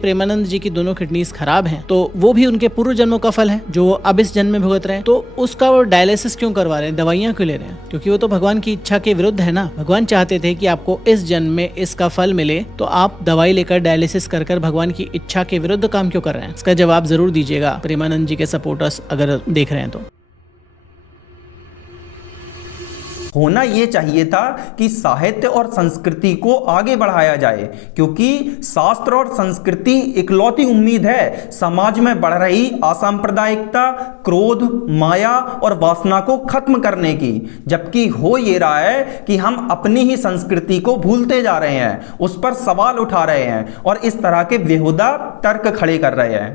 प्रेमानंद जी की दोनों किडनीज खराब हैं, तो वो भी उनके पूर्व जन्मों का फल है जो वो अब इस जन्म में भुगत रहे हैं। तो उसका वो डायलिसिस क्यों करवा रहे हैं, दवाइयां क्यों ले रहे हैं? क्योंकि वो तो भगवान की इच्छा के विरुद्ध है ना। भगवान चाहते थे कि आपको इस जन्म में इसका फल मिले, तो आप दवाई लेकर डायलिसिस कर भगवान की इच्छा के विरुद्ध काम क्यों कर रहे हैं? इसका जवाब जरूर दीजिएगा प्रेमानंद जी के सपोर्टर्स अगर देख रहे हैं तो। होना ये चाहिए था कि साहित्य और संस्कृति को आगे बढ़ाया जाए, क्योंकि शास्त्र और संस्कृति इकलौती उम्मीद है समाज में बढ़ रही असांप्रदायिकता, क्रोध, माया और वासना को खत्म करने की। जबकि हो ये रहा है कि हम अपनी ही संस्कृति को भूलते जा रहे हैं, उस पर सवाल उठा रहे हैं और इस तरह के बेहुदा तर्क खड़े कर रहे हैं।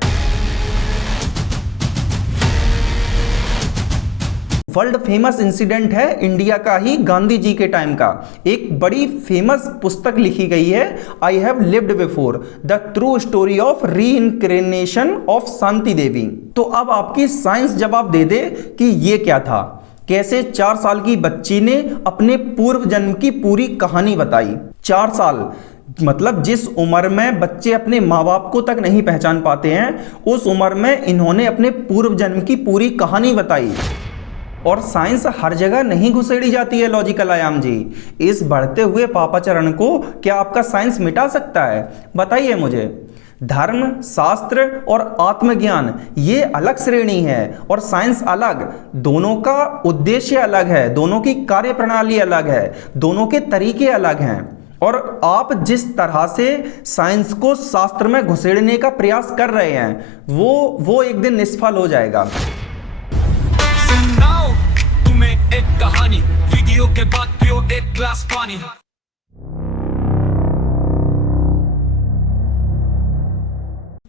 वर्ल्ड फेमस इंसिडेंट है इंडिया का ही, गांधी जी के टाइम का। एक बड़ी फेमस पुस्तक लिखी गई है, I have lived before, the true story of reincarnation of Shanti Devi. तो अब आपकी साइंस जवाब दे दे कि ये क्या था। कैसे 4 साल की बच्ची ने अपने पूर्व जन्म की पूरी कहानी बताई। 4 साल मतलब जिस उम्र में बच्चे अपने माँ बाप को तक नहीं पहचान पाते हैं, उस उम्र में इन्होंने अपने पूर्व जन्म की पूरी कहानी बताई। और साइंस हर जगह नहीं घुसेड़ी जाती है लॉजिकल आयाम जी। इस बढ़ते हुए पापाचरण को क्या आपका साइंस मिटा सकता है? बताइए मुझे। धर्म, शास्त्र और आत्मज्ञान ये अलग श्रेणी है और साइंस अलग। दोनों का उद्देश्य अलग है, दोनों की कार्यप्रणाली अलग है, दोनों के तरीके अलग हैं। और आप जिस तरह से साइंस को शास्त्र में घुसेड़ने का प्रयास कर रहे हैं, वो एक दिन निष्फल हो जाएगा। एक कहानी, वीडियो के बाद पियो एक ग्लास पानी।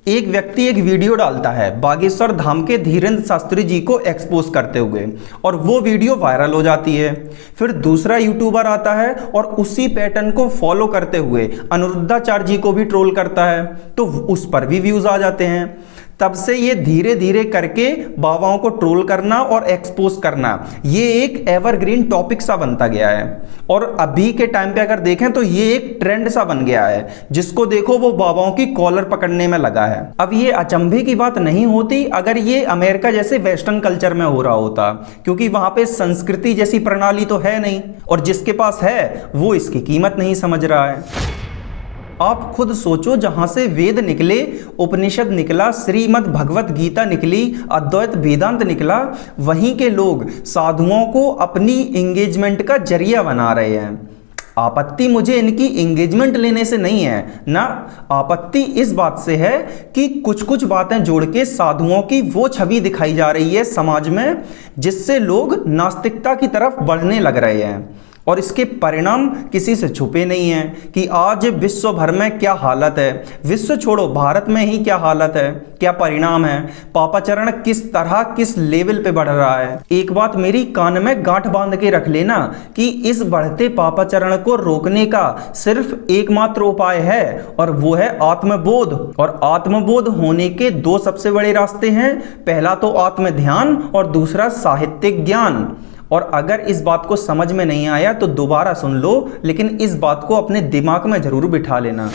एक व्यक्ति एक वीडियो डालता है बागेश्वर धाम के धीरेन्द्र शास्त्री जी को एक्सपोज करते हुए, और वो वीडियो वायरल हो जाती है। फिर दूसरा यूट्यूबर आता है और उसी पैटर्न को फॉलो करते हुए अनिरुद्धाचार्य जी को भी ट्रोल करता है, तो उस पर भी व्यूज आ जाते हैं। तब से ये धीरे धीरे करके बाबाओं को ट्रोल करना और एक्सपोज करना ये एक एवरग्रीन टॉपिक सा बनता गया है। और अभी के टाइम पे अगर देखें तो ये एक ट्रेंड सा बन गया है, जिसको देखो वो बाबाओं की कॉलर पकड़ने में लगा है। अब ये अचंभे की बात नहीं होती अगर ये अमेरिका जैसे वेस्टर्न कल्चर में हो रहा होता, क्योंकि वहां पे संस्कृति जैसी प्रणाली तो है नहीं, और जिसके पास है वो इसकी कीमत नहीं समझ रहा है। आप खुद सोचो, जहां से वेद निकले, उपनिषद निकला, श्रीमद् भगवत गीता निकली, अद्वैत वेदांत निकला, वहीं के लोग साधुओं को अपनी एंगेजमेंट का जरिया बना रहे हैं। आपत्ति मुझे इनकी एंगेजमेंट लेने से नहीं है ना, आपत्ति इस बात से है कि कुछ कुछ बातें जोड़ के साधुओं की वो छवि दिखाई जा रही है समाज में, जिससे लोग नास्तिकता की तरफ बढ़ने लग रहे हैं। और इसके परिणाम किसी से छुपे नहीं हैं कि आज विश्व भर में क्या हालत है, विश्व छोड़ो भारत में ही क्या हालत है, क्या परिणाम है, पापाचरण किस तरह किस लेवल पे बढ़ रहा है। एक बात मेरी कान में गांठ बांध के रख लेना कि इस बढ़ते पापाचरण को रोकने का सिर्फ एकमात्र उपाय है, और वो है आत्मबोध। और आत्मबोध होने के 2 सबसे बड़े रास्ते हैं, पहला तो आत्म ध्यान और दूसरा साहित्यिक ज्ञान। और अगर इस बात को समझ में नहीं आया तो दोबारा सुन लो, लेकिन इस बात को अपने दिमाग में जरूर बिठा लेना।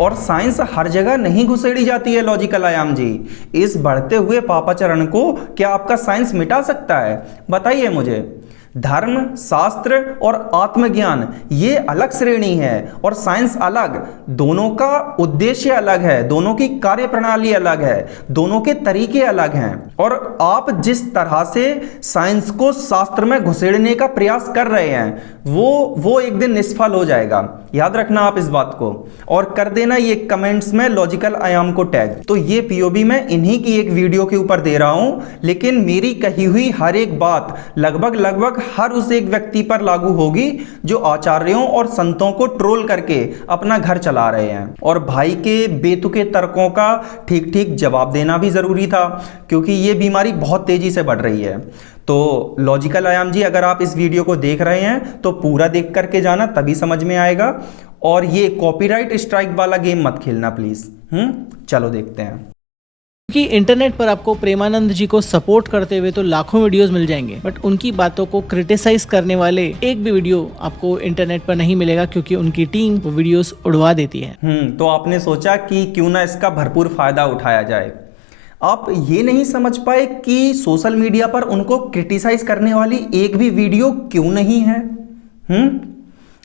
और साइंस हर जगह नहीं घुसेड़ी जाती है लॉजिकल आयाम जी। इस बढ़ते हुए पापाचरण को क्या आपका साइंस मिटा सकता है? बताइए मुझे। धर्म, शास्त्र और आत्मज्ञान ये अलग श्रेणी है और साइंस अलग। दोनों का उद्देश्य अलग है, दोनों की कार्यप्रणाली अलग है, दोनों के तरीके अलग हैं। और आप जिस तरह से साइंस को शास्त्र में घुसेड़ने का प्रयास कर रहे हैं, वो एक दिन निष्फल हो जाएगा। याद रखना आप इस बात को, और कर देना ये कमेंट्स में लॉजिकल आयाम को टैग। तो ये पीओवी मैं इन्हीं की एक वीडियो के ऊपर दे रहा हूं, लेकिन मेरी कही हुई हर एक बात लगभग हर उस एक व्यक्ति पर लागू होगी जो आचार्यों और संतों को ट्रोल करके अपना घर चला रहे हैं। और भाई के बेतुके तर्कों का ठीक ठीक जवाब देना भी जरूरी था, क्योंकि ये बीमारी बहुत तेजी से बढ़ रही है। तो लॉजिकल आयाम जी, अगर आप इस वीडियो को देख रहे हैं तो पूरा देख करके जाना, तभी समझ में आएगा। और ये कॉपीराइट स्ट्राइक वाला गेम मत खेलना प्लीज। चलो देखते हैं। कि इंटरनेट पर आपको प्रेमानंद जी को सपोर्ट करते हुए तो लाखों वीडियोस मिल जाएंगे, बट उनकी बातों को क्रिटिसाइज करने वाले एक भी वीडियो आपको इंटरनेट पर नहीं मिलेगा, क्योंकि उनकी टीम वो वीडियोस उड़वा देती है। तो आपने सोचा कि क्यों ना इसका भरपूर फायदा उठाया जाए। आप ये नहीं समझ पाए कि सोशल मीडिया पर उनको क्रिटिसाइज करने वाली एक भी वीडियो क्यों नहीं है।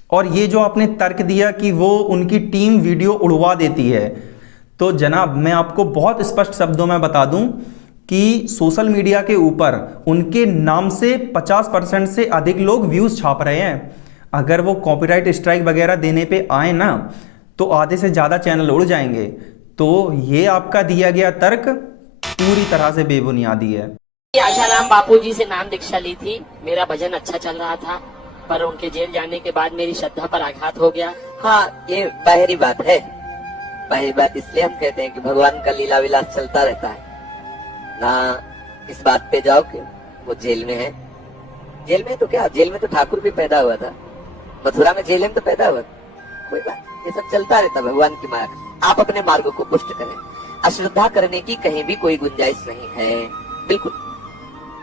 और ये जो आपने तर्क दिया कि वो उनकी टीम वीडियो उड़वा देती है, तो जनाब मैं आपको बहुत स्पष्ट शब्दों में बता दूं कि सोशल मीडिया के ऊपर उनके नाम से 50% से अधिक लोग व्यूज़ छाप रहे हैं। अगर वो कॉपीराइट स्ट्राइक वगैरह देने पे आए ना, तो आधे से ज़्यादा चैनल उड़ जाएंगे। तो ये आपका दिया गया तर्क पूरी तरह से बेबुनियादी है। आशाराम बापू जी से नाम दीक्षा ली थी, मेरा भजन अच्छा चल रहा था, पर उनके जेल जाने के बाद मेरी श्रद्धा पर आघात हो गया। हाँ, ये बाहरी बात है। बाहरी बात इसलिए हम कहते हैं कि भगवान का लीला विलास चलता रहता है ना। इस बात पे जाओ कि वो जेल में है। जेल में तो क्या, जेल में तो ठाकुर भी पैदा हुआ था, मथुरा में जेल में तो पैदा हुआ था। कोई बात, ये सब चलता रहता भगवान की माया। आप अपने मार्ग को पुष्ट करें, अश्रद्धा करने की कहीं भी कोई गुंजाइश नहीं है। बिल्कुल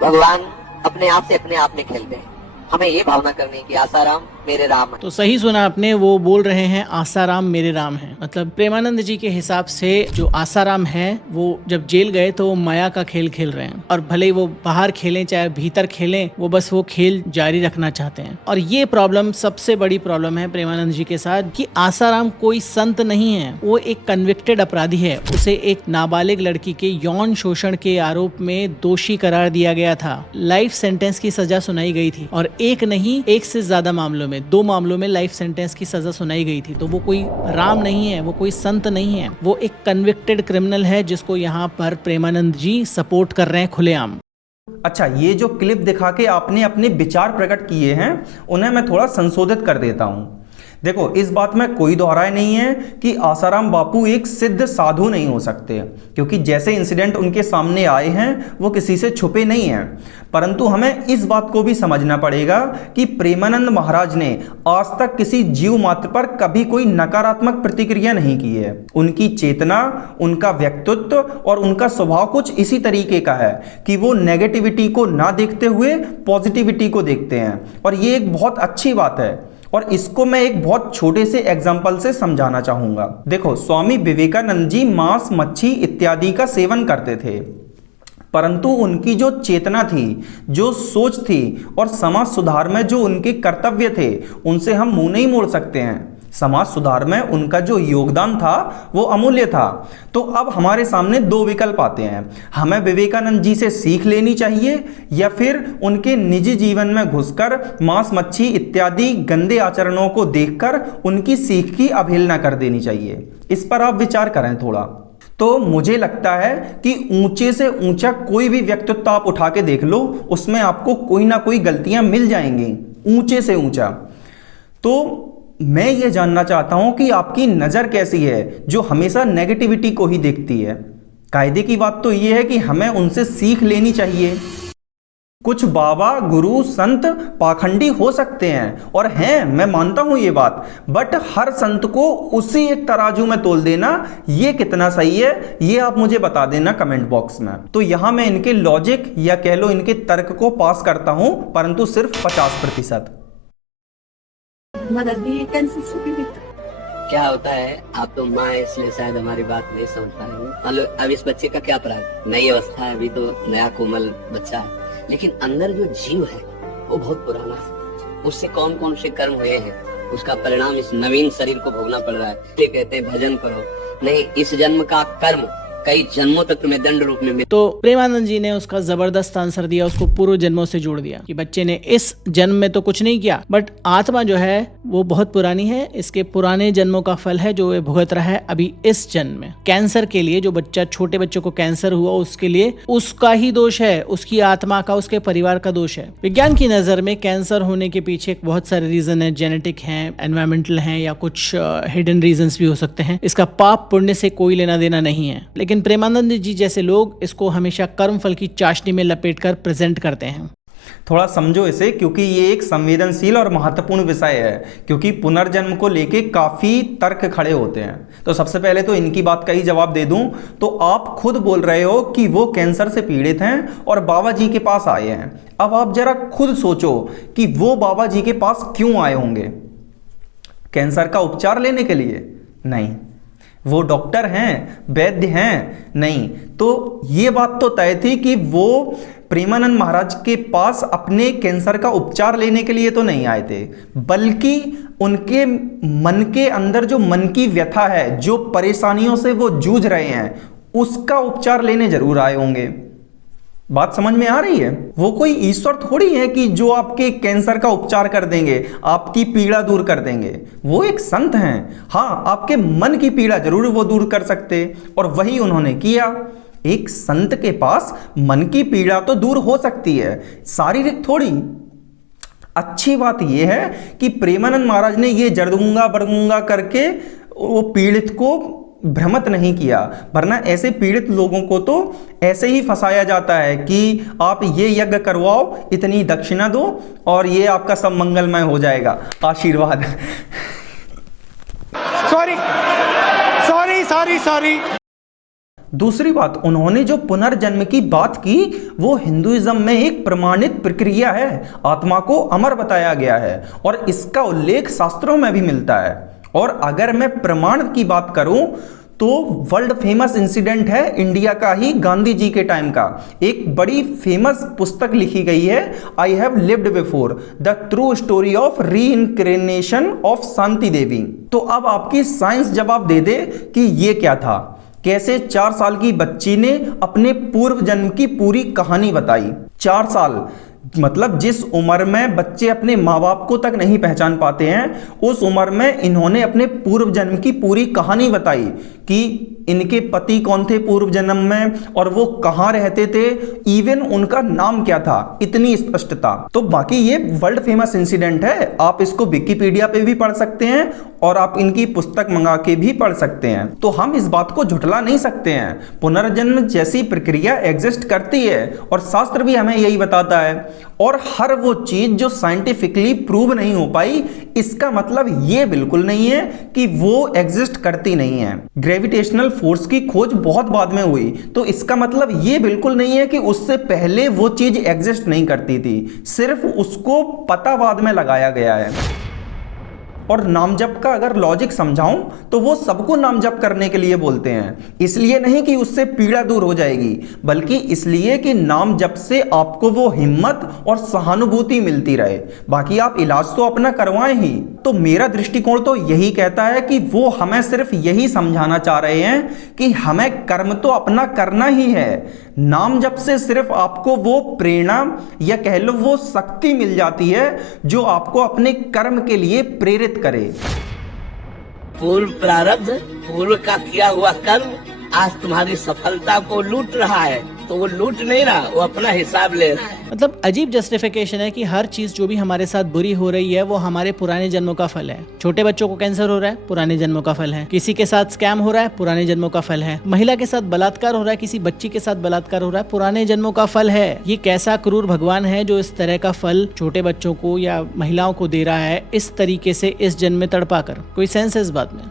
भगवान अपने आप से अपने आप में खेलते हैं। हमें ये भावना करनी कि आसाराम मेरे राम है। तो सही सुना आपने, वो बोल रहे हैं आसाराम मेरे राम है। मतलब प्रेमानंद जी के हिसाब से जो आसाराम है वो जब जेल गए तो वो माया का खेल खेल रहे हैं, और भले ही वो बाहर खेलें चाहे भीतर खेलें, वो बस वो खेल जारी रखना चाहते हैं। और ये प्रॉब्लम सबसे बड़ी प्रॉब्लम है प्रेमानंद जी के साथ कि आसाराम कोई संत नहीं है, वो एक कन्विक्टेड अपराधी है। उसे एक नाबालिग लड़की के यौन शोषण के आरोप में दोषी करार दिया गया था। लाइफ सेंटेंस की सजा सुनाई गई थी, और एक नहीं एक से ज्यादा मामलों में, 2 मामलों में लाइफ सेंटेंस की सजा सुनाई गई थी। तो वो कोई राम नहीं है, वो कोई संत नहीं है, वो एक कन्विक्टेड क्रिमिनल है जिसको यहाँ पर प्रेमानंद जी सपोर्ट कर रहे हैं खुलेआम। अच्छा, ये जो क्लिप दिखा के आपने अपने विचार प्रकट किए हैं, उन्हें मैं थोड़ा संशोधित कर देता हूं। देखो, इस बात में कोई दोहराए नहीं है कि आसाराम बापू एक सिद्ध साधु नहीं हो सकते, क्योंकि जैसे इंसिडेंट उनके सामने आए हैं वो किसी से छुपे नहीं हैं। परंतु हमें इस बात को भी समझना पड़ेगा कि प्रेमानंद महाराज ने आज तक किसी जीव मात्र पर कभी कोई नकारात्मक प्रतिक्रिया नहीं की है। उनकी चेतना, उनका व्यक्तित्व और उनका स्वभाव कुछ इसी तरीके का है कि वो नेगेटिविटी को ना देखते हुए पॉजिटिविटी को देखते हैं, और ये एक बहुत अच्छी बात है। और इसको मैं एक बहुत छोटे से एग्जाम्पल से समझाना चाहूंगा। देखो, स्वामी विवेकानंद जी मांस, मच्छी इत्यादि का सेवन करते थे, परंतु उनकी जो चेतना थी, जो सोच थी और समाज सुधार में जो उनके कर्तव्य थे, उनसे हम मुंह नहीं मोड़ सकते हैं। समाज सुधार में उनका जो योगदान था वो अमूल्य था। तो अब हमारे सामने 2 विकल्प आते हैं, हमें विवेकानंद जी से सीख लेनी चाहिए या फिर उनके निजी जीवन में घुसकर मांस, मच्छी इत्यादि गंदे आचरणों को देखकर उनकी सीख की अवहेलना कर देनी चाहिए। इस पर आप विचार करें थोड़ा। तो मुझे लगता है कि ऊंचे से ऊंचा कोई भी व्यक्तित्व आप उठा के देख लो, उसमें आपको कोई ना कोई गलतियां मिल जाएंगी, ऊंचे से ऊंचा। तो मैं ये जानना चाहता हूं कि आपकी नज़र कैसी है जो हमेशा नेगेटिविटी को ही देखती है। कायदे की बात तो ये है कि हमें उनसे सीख लेनी चाहिए। कुछ बाबा, गुरु, संत पाखंडी हो सकते हैं और हैं, मैं मानता हूं ये बात, बट हर संत को उसी एक तराजू में तोल देना ये कितना सही है, ये आप मुझे बता देना कमेंट बॉक्स में। तो यहां मैं इनके लॉजिक या कह लो इनके तर्क को पास करता हूं, परंतु सिर्फ 50%। क्या होता है, आप तो माँ है इसलिए शायद हमारी बात नहीं समझ पाएंगे। मतलब अब इस बच्चे का क्या अपराध, नई अवस्था है, अभी तो नया कोमल बच्चा है, लेकिन अंदर जो जीव है वो बहुत पुराना है। उससे कौन कौन से कर्म हुए हैं, उसका परिणाम इस नवीन शरीर को भोगना पड़ रहा है। ये कहते हैं भजन करो, नहीं, इस जन्म का कर्म कई जन्मों तक तुम्हें दंड रूप में। तो प्रेमानंद जी ने उसका जबरदस्त आंसर दिया, उसको पूर्व जन्मों से जोड़ दिया कि बच्चे ने इस जन्म में तो कुछ नहीं किया, बट आत्मा जो है वो बहुत पुरानी है, इसके पुराने जन्मों का फल है जो ये भुगत रहा है अभी इस जन्म में। कैंसर के लिए जो बच्चा, छोटे बच्चों को कैंसर हुआ, उसके लिए उसका ही दोष है, उसकी आत्मा का, उसके परिवार का दोष है। विज्ञान की नजर में कैंसर होने के पीछे बहुत सारे रीजन है, जेनेटिक है, एनवायरमेंटल है, या कुछ हिडन रीजंस भी हो सकते हैं। इसका पाप पुण्य से कोई लेना देना नहीं है, लेकिन प्रेमानंद जी जैसे लोग इसको हमेशा कर्म फल की चाशनी में लपेटकर प्रेजेंट करते हैं। थोड़ा समझो इसे, क्योंकि ये एक संवेदनशील और महत्वपूर्ण विषय है, क्योंकि पुनर्जन्म को लेके काफ़ी तर्क खड़े होते हैं। तो सबसे पहले तो इनकी बात का ही जवाब दे दूं तो आप खुद बोल रहे हो कि वो कैंसर से पीड़ित हैं और बाबा जी के पास आए हैं। अब आप जरा खुद सोचो कि वो बाबा जी के पास क्यों आए होंगे? कैंसर का उपचार लेने के लिए? नहीं। वो डॉक्टर हैं, वैद्य हैं? नहीं। तो ये बात तो तय थी कि वो प्रेमानंद महाराज के पास अपने कैंसर का उपचार लेने के लिए तो नहीं आए थे, बल्कि उनके मन के अंदर जो मन की व्यथा है, जो परेशानियों से वो जूझ रहे हैं, उसका उपचार लेने जरूर आए होंगे। बात समझ में आ रही है? वो कोई ईश्वर थोड़ी है कि जो आपके कैंसर का उपचार कर देंगे, आपकी पीड़ा दूर कर देंगे। वो एक संत हैं। हाँ, आपके मन की पीड़ा जरूर वो दूर कर सकते, और वही उन्होंने किया। एक संत के पास मन की पीड़ा तो दूर हो सकती है, शारीरिक थोड़ी। अच्छी बात यह है कि प्रेमानंद महाराज ने ये जड़ूंगा बड़ूंगा करके वो पीड़ित को भ्रमित नहीं किया, वरना ऐसे पीड़ित लोगों को तो ऐसे ही फंसाया जाता है कि आप ये यज्ञ करवाओ, इतनी दक्षिणा दो और ये आपका सब मंगलमय हो जाएगा, आशीर्वाद। सॉरी। दूसरी बात, उन्होंने जो पुनर्जन्म की बात की वो हिंदुइज्म में एक प्रमाणित प्रक्रिया है, आत्मा को अमर बताया गया है और इसका उल्लेख शास्त्रों में भी मिलता है। और अगर मैं प्रमाण की बात करूं तो वर्ल्ड फेमस इंसिडेंट है इंडिया का ही, गांधी जी के टाइम का। एक बड़ी फेमस पुस्तक लिखी गई है, I have lived before, the true story of reincarnation of Shanti Devi. तो अब आपकी साइंस जवाब दे दे कि ये क्या था, कैसे 4 साल की बच्ची ने अपने पूर्व जन्म की पूरी कहानी बताई। 4 साल मतलब जिस उम्र में बच्चे अपने माँ बाप को तक नहीं पहचान पाते हैं, उस उम्र में इन्होंने अपने पूर्व जन्म की पूरी कहानी बताई कि इनके पति कौन थे पूर्व जन्म में और वो कहाँ रहते थे, इवन उनका नाम क्या था, इतनी स्पष्टता। तो बाकी ये वर्ल्ड फेमस इंसिडेंट है, आप इसको विकिपीडिया पे भी पढ़ सकते हैं और आप इनकी पुस्तक मंगा के भी पढ़ सकते हैं। तो हम इस बात को झुठला नहीं सकते हैं, पुनर्जन्म जैसी प्रक्रिया एग्जिस्ट करती है और शास्त्र भी हमें यही बताता है। और हर वो चीज जो साइंटिफिकली प्रूव नहीं हो पाई, इसका मतलब ये बिल्कुल नहीं है कि वो एग्जिस्ट करती नहीं है। ग्रेविटेशनल फोर्स की खोज बहुत बाद में हुई, तो इसका मतलब ये बिल्कुल नहीं है कि उससे पहले वो चीज एग्जिस्ट नहीं करती थी, सिर्फ उसको पता बाद में लगाया गया है। और नामजप का अगर लॉजिक समझाऊं तो वो सबको नामजप करने के लिए बोलते हैं, इसलिए नहीं कि उससे पीड़ा दूर हो जाएगी, बल्कि इसलिए कि नामजप से आपको वो हिम्मत और सहानुभूति मिलती रहे। बाकी आप इलाज तो अपना करवाएं ही। तो मेरा दृष्टिकोण तो यही कहता है कि वो हमें सिर्फ यही समझाना चाह रहे हैं कि हमें कर्म तो अपना करना ही है। नाम जप से सिर्फ आपको वो प्रेरणा या कह लो वो शक्ति मिल जाती है जो आपको अपने कर्म के लिए प्रेरित करे। पूर्व प्रारब्ध, पूर्व का किया हुआ कर्म आज तुम्हारी सफलता को लूट रहा है, तो वो लूट नहीं रहा, वो अपना हिसाब ले रहा है। मतलब अजीब जस्टिफिकेशन है कि हर चीज जो भी हमारे साथ बुरी हो रही है वो हमारे पुराने जन्मों का फल है। छोटे बच्चों को कैंसर हो रहा है, पुराने जन्मों का फल है। किसी के साथ स्कैम हो रहा है, पुराने जन्मों का फल है। महिला के साथ बलात्कार हो रहा है, किसी बच्ची के साथ बलात्कार हो रहा है, पुराने जन्मों का फल है। ये कैसा क्रूर भगवान है जो इस तरह का फल छोटे बच्चों को या महिलाओं को दे रहा है इस तरीके से इस जन्म में तड़पा कर? कोई सेंस है इस बात में?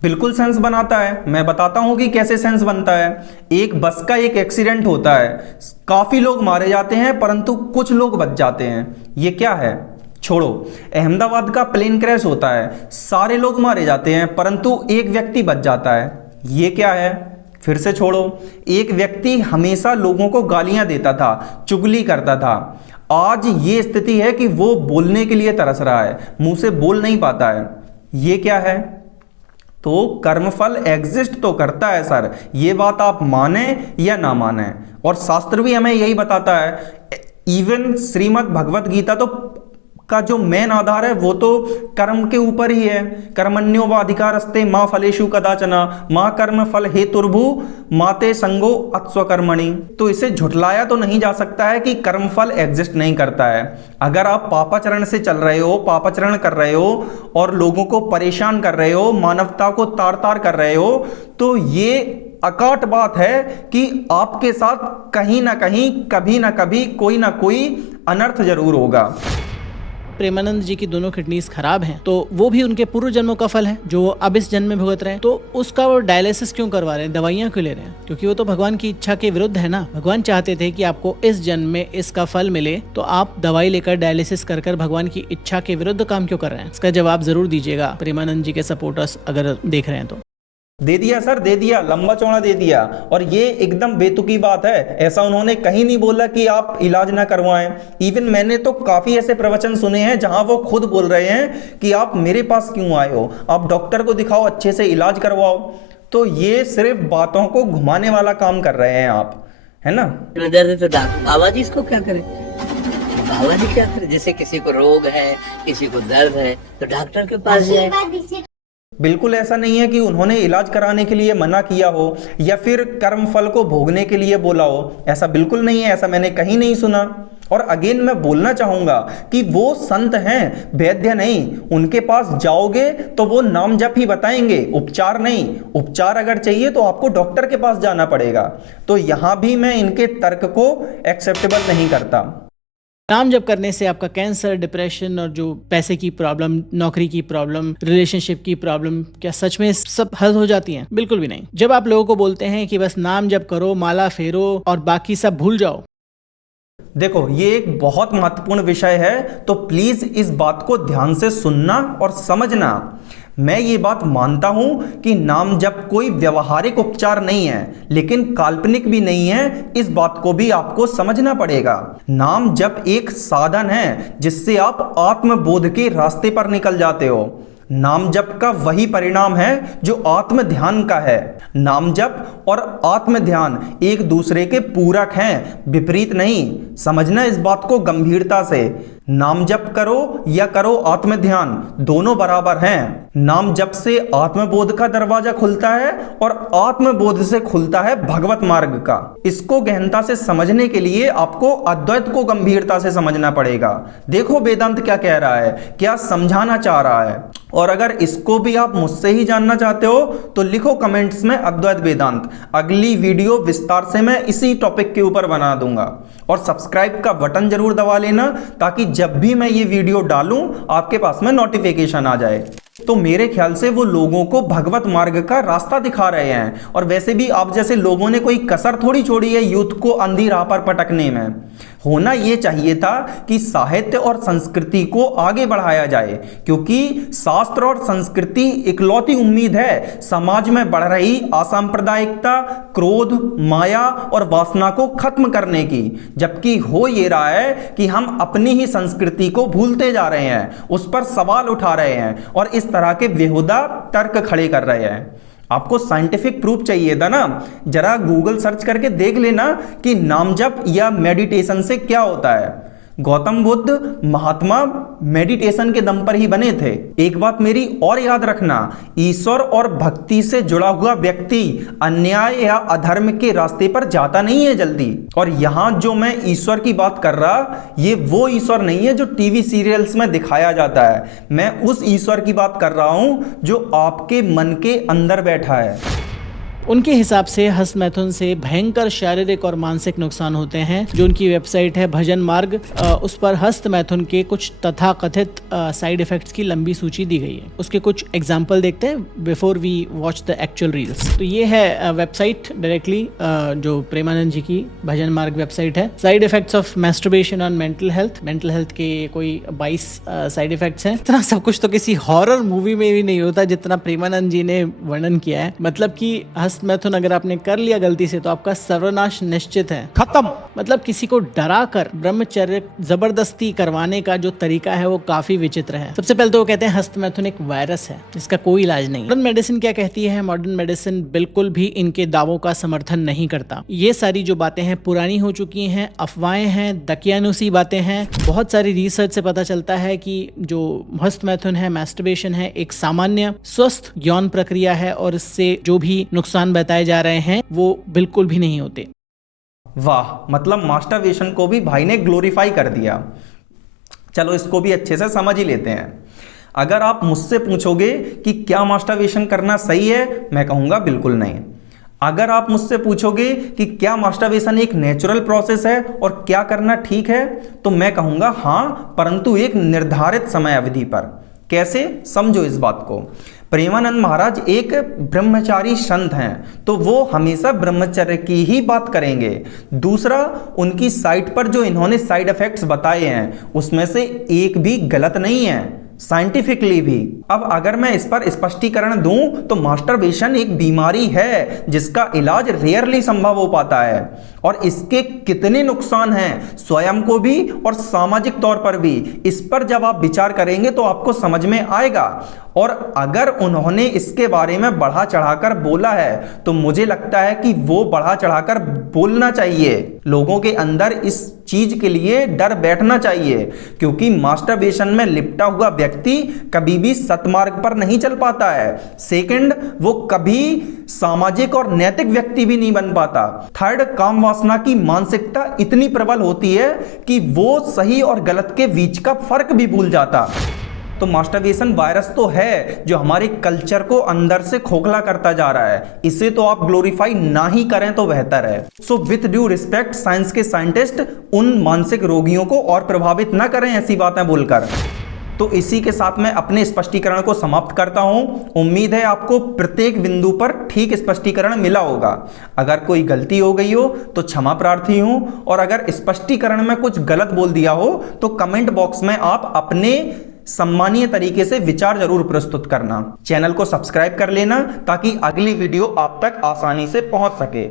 बिल्कुल सेंस बनाता है। मैं बताता हूं कि कैसे सेंस बनता है। एक बस का एक एक्सीडेंट होता है, काफी लोग मारे जाते हैं परंतु कुछ लोग बच जाते हैं। ये क्या है? छोड़ो। अहमदाबाद का प्लेन क्रैश होता है, सारे लोग मारे जाते हैं परंतु एक व्यक्ति बच जाता है। ये क्या है? फिर से छोड़ो। एक व्यक्ति हमेशा लोगों को गालियां देता था, चुगली करता था, आज ये स्थिति है कि वो बोलने के लिए तरस रहा है, मुंह से बोल नहीं पाता है। ये क्या है? तो कर्मफल एग्जिस्ट तो करता है सर, ये बात आप माने या ना माने, और शास्त्र भी हमें यही बताता है। इवन श्रीमद् भगवत गीता तो का जो मेन आधार है वो तो कर्म के ऊपर ही है। कर्मण्यो वाधिकारस्ते मां फलेषु कदाचना मां कर्म फल हेतुर्भु माते संगो अत्स्वकर्मणि। तो इसे झुठलाया तो नहीं जा सकता है कि कर्मफल एग्जिस्ट नहीं करता है। अगर आप पापाचरण से चल रहे हो, पापाचरण कर रहे हो और लोगों को परेशान कर रहे हो, मानवता को तार तार कर रहे हो, तो ये अकाट बात है कि आपके साथ कहीं ना कहीं कभी ना कभी कोई ना कोई अनर्थ जरूर होगा। प्रेमानंद जी की दोनों किडनीज खराब हैं, तो वो भी उनके पूर्व जन्मों का फल है जो वो अब इस जन्म में भुगत रहे हैं। तो उसका वो डायलिसिस क्यों करवा रहे हैं, दवाइयां क्यों ले रहे हैं? क्योंकि वो तो भगवान की इच्छा के विरुद्ध है ना। भगवान चाहते थे कि आपको इस जन्म में इसका फल मिले, तो आप दवाई लेकर डायलिसिस कर कर भगवान की इच्छा के विरुद्ध काम क्यों कर रहे हैं? इसका जवाब जरूर दीजिएगा प्रेमानंद जी के सपोर्टर्स अगर देख रहे हैं तो। दे दिया सर, दे दिया, लंबा चौड़ा दे दिया। और ये एकदम बेतुकी बात है, ऐसा उन्होंने कहीं नहीं बोला कि आप इलाज ना करवाएं। इवन मैंने तो काफी ऐसे प्रवचन सुने हैं जहां वो खुद बोल रहे हैं कि आप मेरे पास क्यों आए हो, आप डॉक्टर को दिखाओ, अच्छे से इलाज करवाओ। तो ये सिर्फ बातों को घुमाने वाला काम कर रहे हैं आप, है ना। तो बाबा जी इसको क्या करें, बाबा जी क्या करें? जैसे किसी को रोग है, किसी को दर्द है, तो डॉक्टर के पास जाए। बिल्कुल ऐसा नहीं है कि उन्होंने इलाज कराने के लिए मना किया हो या फिर कर्म फल को भोगने के लिए बोला हो, ऐसा बिल्कुल नहीं है, ऐसा मैंने कहीं नहीं सुना। और अगेन मैं बोलना चाहूंगा कि वो संत हैं, वैद्य नहीं। उनके पास जाओगे तो वो नाम जप ही बताएंगे, उपचार नहीं। उपचार अगर चाहिए तो आपको डॉक्टर के पास जाना पड़ेगा। तो यहां भी मैं इनके तर्क को एक्सेप्टेबल नहीं करता। नाम जप करने से आपका कैंसर, डिप्रेशन और जो पैसे की प्रॉब्लम, नौकरी की प्रॉब्लम, रिलेशनशिप की प्रॉब्लम क्या सच में सब हल हो जाती हैं? बिल्कुल भी नहीं। जब आप लोगों को बोलते हैं कि बस नाम जप करो, माला फेरो और बाकी सब भूल जाओ। देखो, ये एक बहुत महत्वपूर्ण विषय है, तो प्लीज इस बात को ध्यान से सुनना और समझना। मैं ये बात मानता हूं कि नाम जप कोई व्यवहारिक उपचार नहीं है, लेकिन काल्पनिक भी नहीं है। इस बात को भी आपको समझना पड़ेगा। नाम जप एक साधन है जिससे आप आत्मबोध के रास्ते पर निकल जाते हो। नाम जप का वही परिणाम है जो आत्म ध्यान का है। नाम जप और आत्म ध्यान एक दूसरे के पूरक हैं, विपरीत नहीं। समझना इस बात को गंभीरता से। नाम जप करो या करो आत्म ध्यान, दोनों बराबर हैं। नाम जप से आत्मबोध का दरवाजा खुलता है और आत्मबोध से खुलता है भगवत मार्ग का। इसको गहनता से समझने के लिए आपको अद्वैत को गंभीरता से समझना पड़ेगा। देखो वेदांत क्या कह रहा है, क्या समझाना चाह रहा है। और अगर इसको भी आप मुझसे ही जानना चाहते हो तो लिखो कमेंट्स में अद्वैत वेदांत। अगली वीडियो विस्तार से मैं इसी टॉपिक के ऊपर बना दूंगा। और सब्सक्राइब का बटन जरूर दबा लेना ताकि जब भी मैं ये वीडियो डालूं आपके पास में नोटिफिकेशन आ जाए। तो मेरे ख्याल से वो लोगों को भगवत मार्ग का रास्ता दिखा रहे हैं। और वैसे भी आप जैसे लोगों ने कोई कसर थोड़ी छोड़ी है यूथ को अंधी राह पर पटकने में। होना ये चाहिए था कि साहित्य और संस्कृति को आगे बढ़ाया जाए, क्योंकि शास्त्र और संस्कृति इकलौती उम्मीद है समाज में बढ़ रही असांप्रदायिकता, क्रोध, माया और वासना को खत्म करने की। जबकि हो ये रहा है कि हम अपनी ही संस्कृति को भूलते जा रहे हैं, उस पर सवाल उठा रहे हैं और इस तरह के बेहुदा तर्क खड़े कर रहे हैं। आपको साइंटिफिक प्रूफ चाहिए था ना, जरा गूगल सर्च करके देख लेना कि नाम जप या मेडिटेशन से क्या होता है। गौतम बुद्ध महात्मा मेडिटेशन के दम पर ही बने थे। एक बात मेरी और याद रखना, ईश्वर और भक्ति से जुड़ा हुआ व्यक्ति अन्याय या अधर्म के रास्ते पर जाता नहीं है जल्दी। और यहां जो मैं ईश्वर की बात कर रहा, ये वो ईश्वर नहीं है जो टीवी सीरियल्स में दिखाया जाता है। मैं उस ईश्वर की बात कर रहा हूं जो आपके मन के अंदर बैठा है। उनके हिसाब से हस्त मैथुन से भयंकर शारीरिक और मानसिक नुकसान होते हैं। जो उनकी वेबसाइट है भजन मार्ग, उस पर हस्त मैथुन के कुछ तथाकथित साइड इफेक्ट्स की लंबी सूची दी गई है। उसके कुछ एग्जाम्पल देखते हैं before we watch the actual reels. तो ये है वेबसाइट डायरेक्टली जो प्रेमानंद जी की भजन मार्ग वेबसाइट है। Side effects of masturbation on mental health. Mental health के कोई 22 साइड इफेक्ट्स हैं। इतना सब कुछ तो किसी हॉरर मूवी में भी नहीं होता जितना प्रेमानंद जी ने वर्णन किया है। मतलब कि हस्त मैथुन अगर आपने कर लिया गलती से तो आपका सर्वनाश निश्चित है, खत्म। मतलब किसी को डरा कर ब्रह्मचर्य जबरदस्ती करवाने का जो तरीका है वो काफी विचित्र है। सबसे पहले तो वो कहते हैं हस्त मैथुन एक वायरस है जिसका कोई इलाज नहीं। मॉडर्न मेडिसिन क्या कहती है? मॉडर्न मेडिसिन बिल्कुल भी इनके दावों का समर्थन नहीं करता। ये सारी जो बातें हैं पुरानी हो चुकी हैं, अफवाहें हैं, दकियानुसी बातें हैं। बहुत सारी रिसर्च से पता चलता है कि जो हस्त मैथुन है, मैस्टरबेशन है, एक सामान्य स्वस्थ यौन प्रक्रिया है और इससे जो भी नुकसान बताए जा रहे हैं वो बिल्कुल भी नहीं होते। वाह, मतलब मास्टरबेशन को भी भाई ने ग्लोरीफाई कर दिया। चलो इसको भी अच्छे से समझ ही लेते हैं। अगर आप मुझसे पूछोगे कि क्या मास्टरबेशन करना सही है, मैं कहूंगा बिल्कुल नहीं। अगर आप मुझसे पूछोगे कि क्या मास्टरबेशन एक नेचुरल प्रोसेस है और क्या करना ठीक है, तो मैं कहूँगा हाँ, परंतु एक निर्धारित समय अवधि पर। कैसे, समझो इस बात को। प्रेमानंद महाराज एक ब्रह्मचारी संत हैं, तो वो हमेशा ब्रह्मचर्य की ही बात करेंगे। दूसरा, उनकी साइट पर जो इन्होंने साइड इफेक्ट्स बताए हैं उसमें से एक भी गलत नहीं है, साइंटिफिकली भी। अब अगर मैं इस पर स्पष्टीकरण दूं तो मास्टरबेशन एक बीमारी है जिसका इलाज रेयरली संभव हो पाता है और इसके कितने नुकसान हैं स्वयं को भी और सामाजिक तौर पर भी, इस पर जब आप विचार करेंगे तो आपको समझ में आएगा। और अगर उन्होंने इसके बारे में बढ़ा चढ़ाकर बोला है तो मुझे लगता है कि वो बढ़ा चढ़ाकर बोलना चाहिए, लोगों के अंदर इस चीज के लिए डर बैठना चाहिए, क्योंकि मास्टरबेशन में लिपटा हुआ व्यक्ति कभी भी सतमार्ग पर नहीं चल पाता है। सेकंड, वो कभी सामाजिक और नैतिक व्यक्ति भी नहीं बन पाता। थर्ड, काम वासना की मानसिकता इतनी प्रबल होती है कि वो सही और गलत के बीच का फर्क भी भूल जाता। तो मास्टरबेशन वायरस तो है जो हमारे कल्चर को अंदर से खोखला करता जा रहा है, इसे तो आप ग्लोरीफाई ना ही करें तो बेहतर है। So with due respect, science के साइंटिस्ट उन मानसिक रोगियों को और प्रभावित ना करें ऐसी बातें बोलकर। तो इसी के साथ मैं अपने स्पष्टीकरण को समाप्त करता हूं। उम्मीद है आपको प्रत्येक बिंदु पर ठीक स्पष्टीकरण मिला होगा। अगर कोई गलती हो गई हो तो क्षमा प्रार्थी हूं, और अगर स्पष्टीकरण में कुछ गलत बोल दिया हो तो कमेंट बॉक्स में आप अपने सम्मानीय तरीके से विचार जरूर प्रस्तुत करना। चैनल को सब्सक्राइब कर लेना ताकि अगली वीडियो आप तक आसानी से पहुंच सके।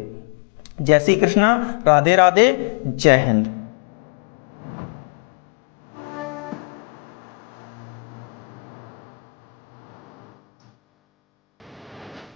जय श्री कृष्णा, राधे राधे, जय हिंद।